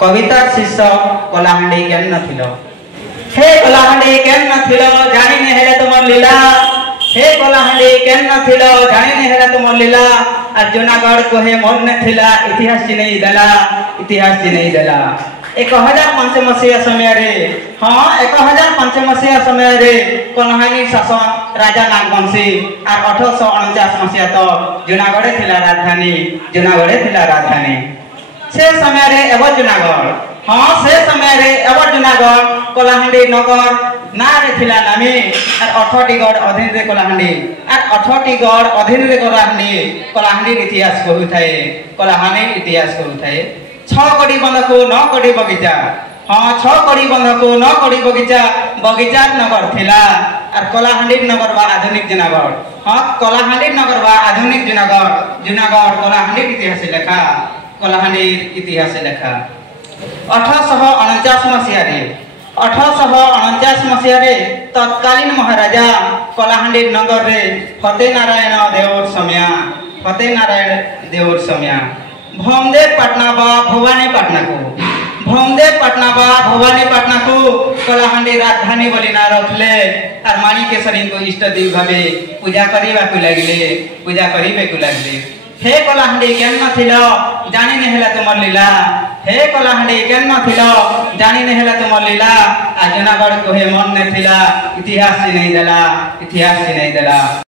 कवितार शीर्षक कलाहांडी केन नथिल। हे कलाहांडी केन नथिल जानी ने हेले तुमर लीला। हे कलाहांडी केन नथिल जानी ने हेले तुमर लीला। आ जूनागढ़ कोहे मन ने थिला इतिहास चिन्हई देला। इतिहास चिन्हई देला 1005 मसीहा समय रे। हाँ 1005 मसीहा समय रे कलाहांडी शासन राजा नागवंशी और 1849 मसीहा तो जूनागढ़ थिला राजधानी। जूनागढ़ थिला राजधानी से समय रे एवं जूनागढ़। हाँ से समय रे एवं जूनागढ़ कलाहांडी नगर ना रे थिला नामी और 18टीगढ़ अधीन रे कलाहांडी और 18टीगढ़ अधीन रे कलाहांडी इतिहास कहू थाए। कलाहांडी इतिहास कहू थाए 6 कड़ी बंध को 9 कड़ी बगीचा। हाँ 6 कड़ी बंध को 9 कड़ी बगीचा बगीचा नगर थिला और कलाहांडी नगर बा आधुनिक जूनागढ़। हाँ कलाहांडी नगर बा आधुनिक जूनागढ़। जूनागढ़ कलाहांडी इतिहास लेखा। कलाहांडी इतिहास लेखा 1849 मसीहा रे 1849 मसीहा रे तत्कालीन महाराजा कलाहांडी नगर रे फतेनारायण देवर समया। फतेनारायण देवर समया भोमदेव पटना बा भवानीपाटना को। भोमदेव पटना बा भवानीपाटना को कलाहांडी राजधानी बोली ना रखले और माणिकेश्वरी को इष्ट देव भावे पूजा करिबा को लागले। पूजा करिबे को लागले। हे कलाहांडी केन नथिल जानी ने हेला तुमर लीला। हे कलाहांडी केन नथिल जानी ने हेला तुमर लीला। आ जूनागढ़ कोहे मन ने थिला इतिहास चिन्हई देला। इतिहास चिन्हई देला।